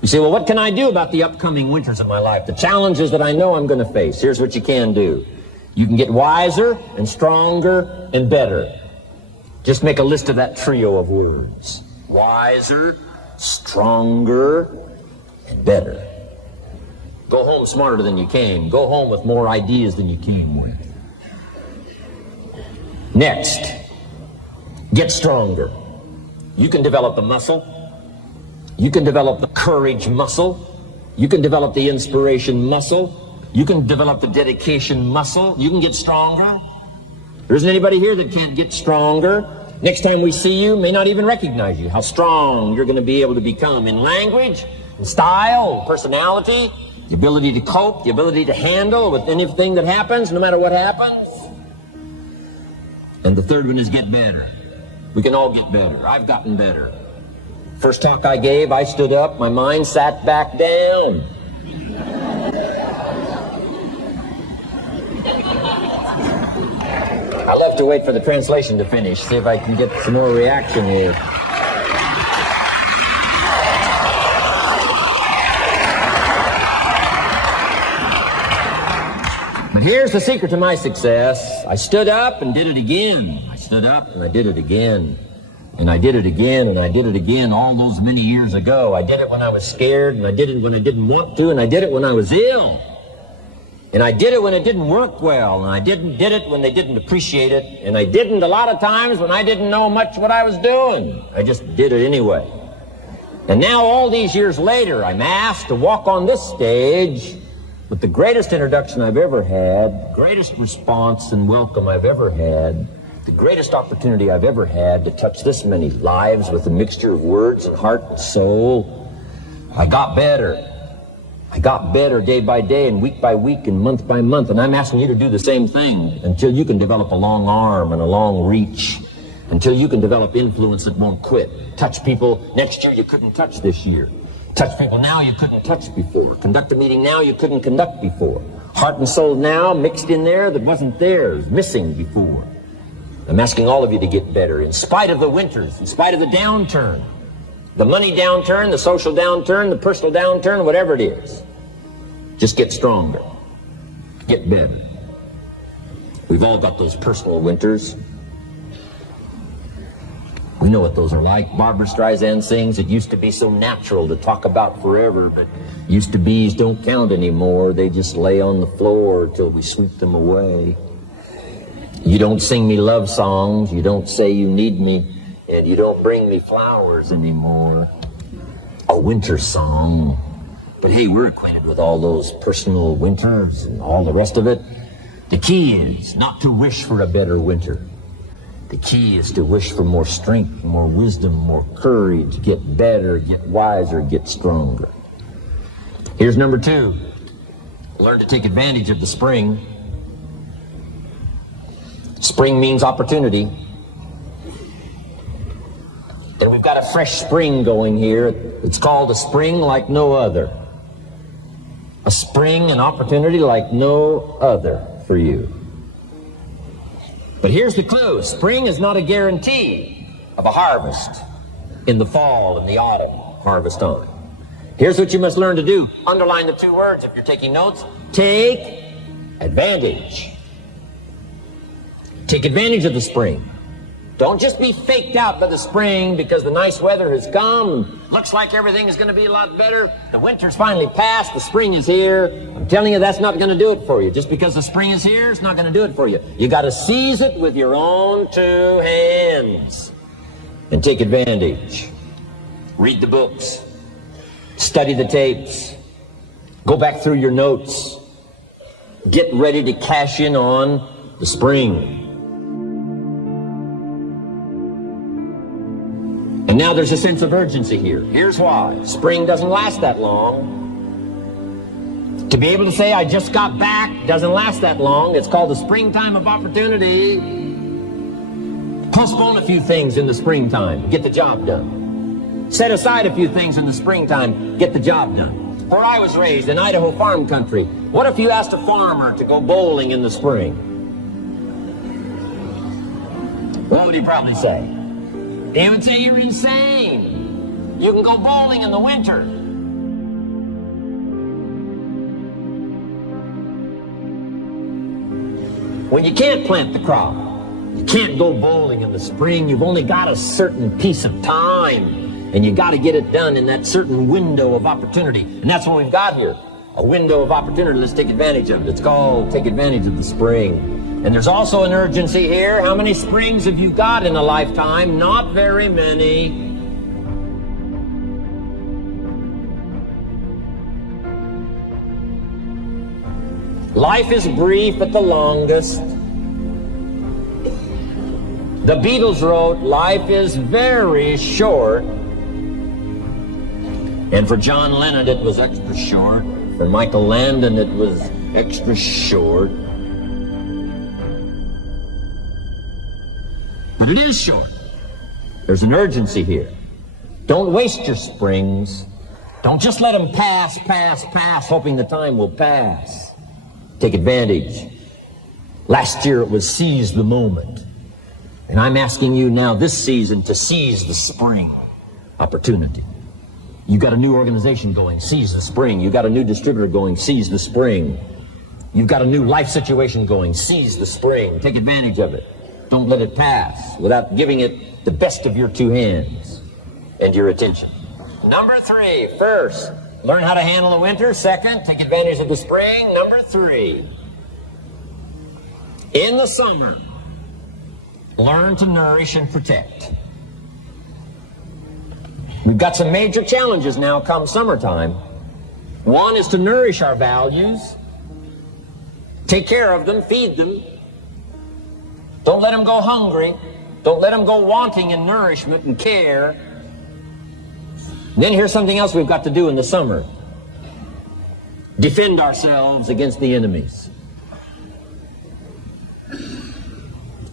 You say, well, what can I do about the upcoming winters of my life? The challenges that I know I'm going to face. Here's what you can do. You can get wiser and stronger and better. Just make a list of that trio of words. Wiser, stronger, and better. Go home smarter than you came. Go home with more ideas than you came with. Next, get stronger. You can develop the muscle. You can develop the courage muscle. You can develop the inspiration muscle. You can develop the dedication muscle. You can get stronger. There isn't anybody here that can't get stronger. Next time we see you, may not even recognize you, how strong you're going to be able to become in language, in style, personality, the ability to cope, the ability to handle with anything that happens, no matter what happens. And the third one is get better. We can all get better. I've gotten better. First talk I gave, I stood up, my mind sat back down. I love to wait for the translation to finish, see if I can get some more reaction here. But here's the secret to my success. I stood up and did it again. I stood up and I did it again. And I did it again, and I did it again all those many years ago. I did it when I was scared, and I did it when I didn't want to, and I did it when I was ill. And I did it when it didn't work well, and I did it when they didn't appreciate it, and I didn't a lot of times when I didn't know much what I was doing. I just did it anyway. And now all these years later, I'm asked to walk on this stage with the greatest introduction I've ever had, greatest response and welcome I've ever had, the greatest opportunity I've ever had to touch this many lives with a mixture of words and heart and soul. I got better. I got better day by day and week by week and month by month. And I'm asking you to do the same thing until you can develop a long arm and a long reach, until you can develop influence that won't quit. Touch people next year you couldn't touch this year. Touch people now you couldn't touch before. Conduct a meeting now you couldn't conduct before. Heart and soul now mixed in there that wasn't there, missing before. I'm asking all of you to get better in spite of the winters, in spite of the downturn, the money downturn, the social downturn, the personal downturn, whatever it is. Just get stronger. Get better. We've all got those personal winters. We know what those are like. Barbara Streisand sings, it used to be so natural to talk about forever, but used to be's don't count anymore. They just lay on the floor till we sweep them away. You don't sing me love songs, you don't say you need me, and you don't bring me flowers anymore. A winter song. But hey, we're acquainted with all those personal winters and all the rest of it. The key is not to wish for a better winter. The key is to wish for more strength, more wisdom, more courage, get better, get wiser, get stronger. Here's number 2. Learn to take advantage of the spring. Spring means opportunity. And we've got a fresh spring going here. It's called a spring like no other. A spring, an opportunity like no other for you. But here's the clue. Spring is not a guarantee of a harvest in the fall and the autumn harvest time. Here's what you must learn to do. Underline the 2 words if you're taking notes. Take advantage. Take advantage of the spring. Don't just be faked out by the spring because the nice weather has come. Looks like everything is going to be a lot better. The winter's finally passed. The spring is here. I'm telling you, that's not going to do it for you. Just because the spring is here, it's not going to do it for you. You got to seize it with your own 2 hands and take advantage. Read the books. Study the tapes. Go back through your notes. Get ready to cash in on the spring. And now there's a sense of urgency here. Here's why. Spring doesn't last that long. To be able to say, I just got back, doesn't last that long. It's called the springtime of opportunity. Postpone a few things in the springtime. Get the job done. Set aside a few things in the springtime. Get the job done. Where I was raised, in Idaho farm country, what if you asked a farmer to go bowling in the spring? What would he probably say? They would say, you're insane. You can go bowling in the winter. When you can't plant the crop, you can't go bowling in the spring, you've only got a certain piece of time, and you got to get it done in that certain window of opportunity. And that's what we've got here, a window of opportunity. Let's take advantage of it. It's called take advantage of the spring. And there's also an urgency here. How many springs have you got in a lifetime? Not very many. Life is brief at the longest. The Beatles wrote, life is very short. And for John Lennon, it was extra short. For Michael Landon, it was extra short. But it is short. There's an urgency here. Don't waste your springs. Don't just let them pass, hoping the time will pass. Take advantage. Last year it was seize the moment. And I'm asking you now this season to seize the spring opportunity. You got a new organization going, seize the spring. You got a new distributor going, seize the spring. You've got a new life situation going, seize the spring. Take advantage of it. Don't let it pass without giving it the best of your two hands and your attention. Number 3, first, learn how to handle the winter. Second, take advantage of the spring. Number 3, in the summer, learn to nourish and protect. We've got some major challenges now come summertime. One is to nourish our values, take care of them, feed them. Don't let them go hungry. Don't let them go wanting in nourishment and care. And then here's something else we've got to do in the summer. Defend ourselves against the enemies.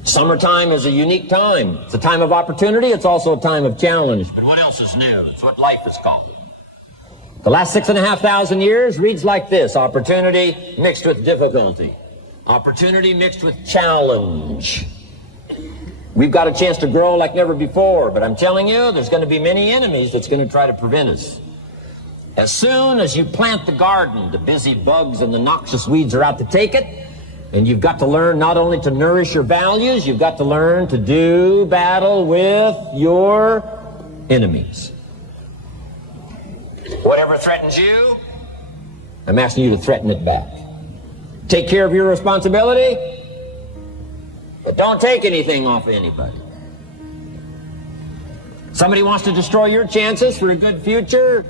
Summertime is a unique time. It's a time of opportunity. It's also a time of challenge. But what else is new? It's what life is called. The last 6,500 years reads like this: opportunity mixed with difficulty. Opportunity mixed with challenge. We've got a chance to grow like never before, but I'm telling you, there's going to be many enemies that's going to try to prevent us. As soon as you plant the garden, the busy bugs and the noxious weeds are out to take it, and you've got to learn not only to nourish your values, you've got to learn to do battle with your enemies. Whatever threatens you, I'm asking you to threaten it back. Take care of your responsibility, but don't take anything off of anybody. Somebody wants to destroy your chances for a good future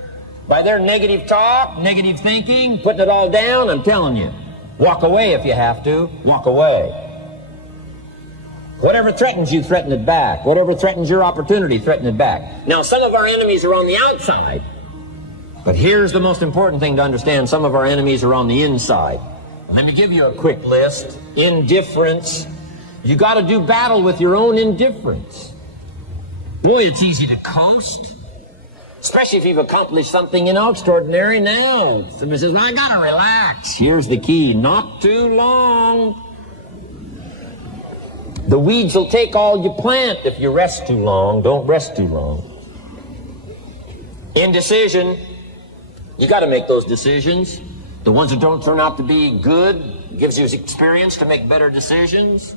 by their negative talk, negative thinking, putting it all down. I'm telling you, walk away if you have to. Walk away. Whatever threatens you, threaten it back. Whatever threatens your opportunity, threaten it back. Now, some of our enemies are on the outside, but here's the most important thing to understand. Some of our enemies are on the inside. Let me give you a quick list. Indifference. You got to do battle with your own indifference. Boy, it's easy to coast, especially if you've accomplished something, extraordinary. Now, somebody says, well, I got to relax. Here's the key: not too long. The weeds will take all you plant if you rest too long. Don't rest too long. Indecision. You got to make those decisions. The ones that don't turn out to be good gives you experience to make better decisions.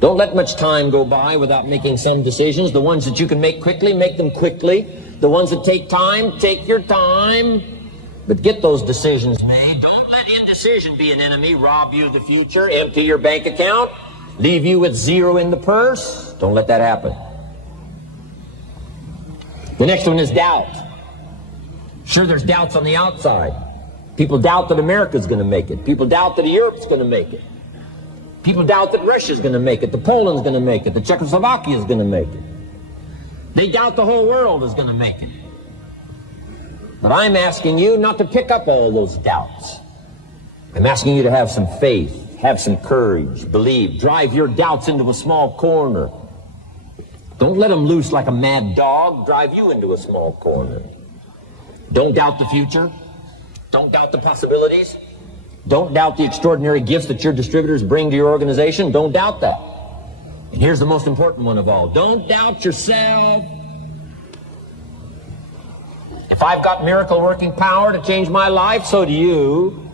Don't let much time go by without making some decisions. The ones that you can make quickly, make them quickly. The ones that take time, take your time. But get those decisions made. Don't let indecision be an enemy, rob you of the future, empty your bank account, leave you with zero in the purse. Don't let that happen. The next one is doubt. Sure, there's doubts on the outside. People doubt that America's going to make it. People doubt that Europe's going to make it. People doubt that Russia's going to make it, that Poland's going to make it, that Czechoslovakia's going to make it. They doubt the whole world is going to make it. But I'm asking you not to pick up all those doubts. I'm asking you to have some faith, have some courage, believe, drive your doubts into a small corner. Don't let them loose like a mad dog, drive you into a small corner. Don't doubt the future. Don't doubt the possibilities. Don't doubt the extraordinary gifts that your distributors bring to your organization. Don't doubt that. And here's the most important one of all. Don't doubt yourself. If I've got miracle working power to change my life, so do you.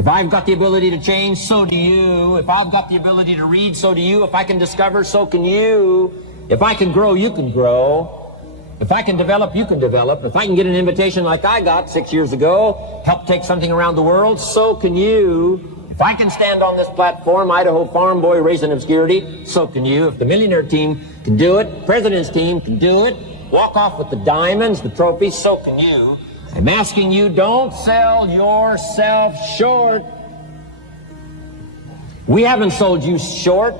If I've got the ability to change, so do you. If I've got the ability to read, so do you. If I can discover, so can you. If I can grow, you can grow. If I can develop, you can develop. If I can get an invitation like I got 6 years ago, help take something around the world, so can you. If I can stand on this platform, Idaho farm boy raised in obscurity, so can you. If the millionaire team can do it, president's team can do it, walk off with the diamonds, the trophies, so can you. I'm asking you, don't sell yourself short. We haven't sold you short.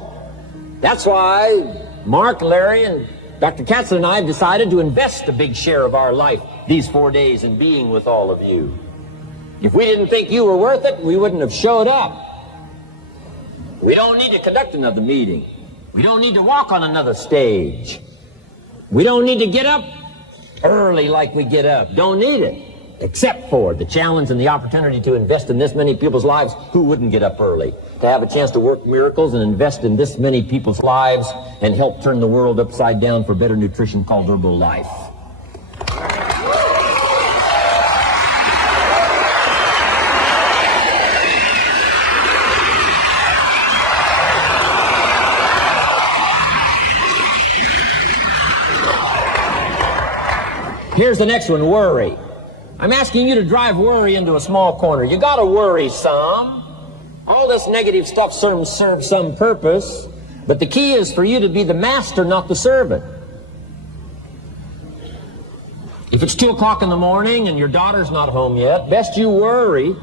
That's why Mark, Larry, and Dr. Katzler and I have decided to invest a big share of our life these 4 days in being with all of you. If we didn't think you were worth it, we wouldn't have showed up. We don't need to conduct another meeting. We don't need to walk on another stage. We don't need to get up early like we get up. Don't need it. Except for the challenge and the opportunity to invest in this many people's lives who wouldn't get up early. To have a chance to work miracles and invest in this many people's lives and help turn the world upside down for better nutrition called Herbalife. Here's the next one, worry. I'm asking you to drive worry into a small corner. You gotta worry some. All this negative stuff serves some purpose, but the key is for you to be the master, not the servant. If it's 2 o'clock in the morning and your daughter's not home yet, best you worry.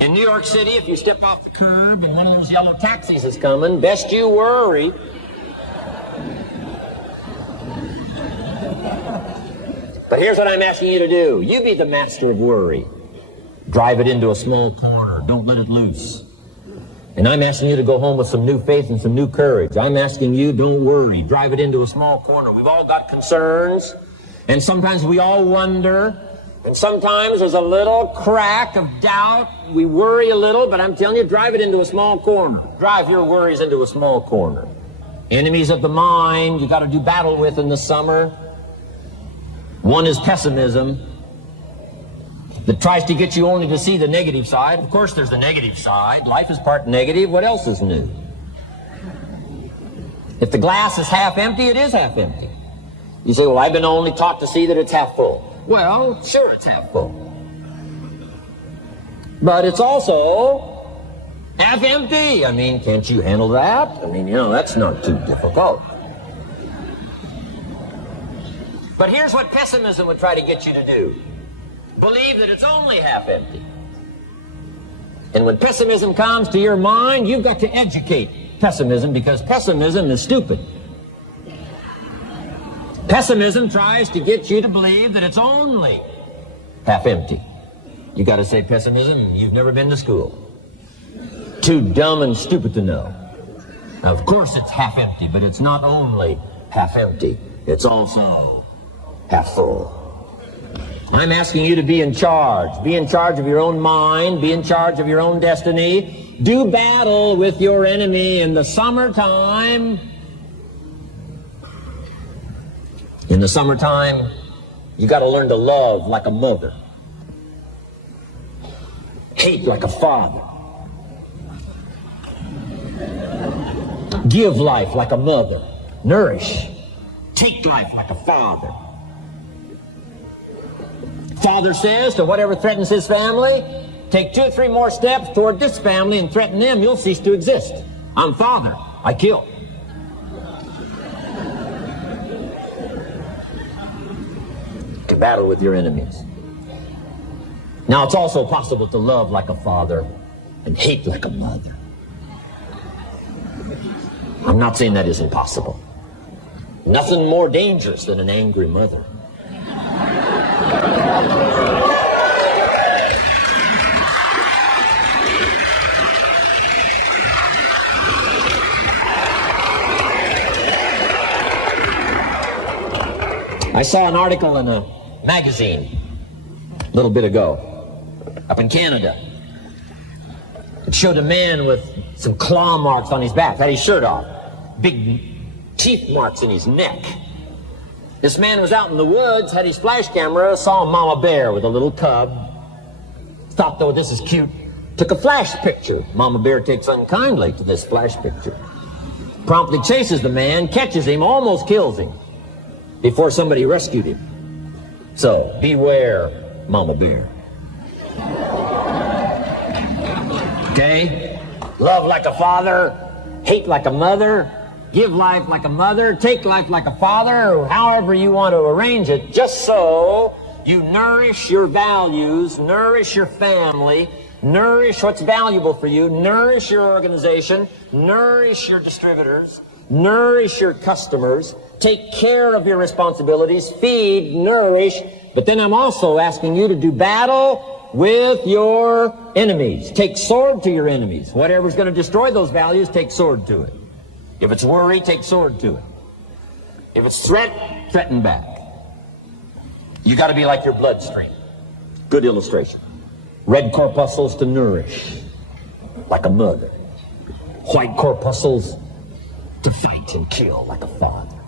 In New York City, if you step off the curb and one of those yellow taxis is coming, best you worry. But here's what I'm asking you to do. You be the master of worry. Drive it into a small corner. Don't let it loose. And I'm asking you to go home with some new faith and some new courage. I'm asking you, don't worry. Drive it into a small corner. We've all got concerns, and sometimes we all wonder, and sometimes there's a little crack of doubt. We worry a little, but I'm telling you, drive it into a small corner. Drive your worries into a small corner. Enemies of the mind you got to do battle with in the summer. One is pessimism that tries to get you only to see the negative side. Of course, there's the negative side. Life is part negative. What else is new? If the glass is half empty, it is half empty. You say, well, I've been only taught to see that it's half full. Well, sure, it's half full. But it's also half empty. I mean, can't you handle that? I mean, that's not too difficult. But here's what pessimism would try to get you to do. Believe that it's only half empty. And when pessimism comes to your mind, you've got to educate pessimism, because pessimism is stupid. Pessimism tries to get you to believe that it's only half empty. You got to say, pessimism, you've never been to school. Too dumb and stupid to know. Now, of course it's half empty, but it's not only half empty. It's also half full. I'm asking you to be in charge. Be in charge of your own mind. Be in charge of your own destiny. Do battle with your enemy in the summertime. In the summertime, you got to learn to love like a mother. Hate like a father. Give life like a mother. Nourish. Take life like a father. Father says to whatever threatens his family, take 2 or 3 more steps toward this family and threaten them, you'll cease to exist. I'm father. I kill. To battle with your enemies. Now, it's also possible to love like a father and hate like a mother. I'm not saying that isn't possible. Nothing more dangerous than an angry mother. I saw an article in a magazine a little bit ago up in Canada. It showed a man with some claw marks on his back, had his shirt off, big teeth marks in his neck. This man was out in the woods, had his flash camera, saw a mama bear with a little cub. Thought, though, this is cute. Took a flash picture. Mama bear takes unkindly to this flash picture. Promptly chases the man, catches him, almost kills him before somebody rescued him. So, beware, mama bear. Okay? Love like a father, hate like a mother, give life like a mother, take life like a father, or however you want to arrange it, just so you nourish your values, nourish your family, nourish what's valuable for you, nourish your organization, nourish your distributors, nourish your customers, take care of your responsibilities, feed, nourish, but then I'm also asking you to do battle with your enemies. Take sword to your enemies. Whatever's going to destroy those values, take sword to it. If it's worry, take sword to it. If it's threat, threaten back. You got to be like your bloodstream. Good illustration. Red corpuscles to nourish, like a mother. White corpuscles to fight and kill, like a father.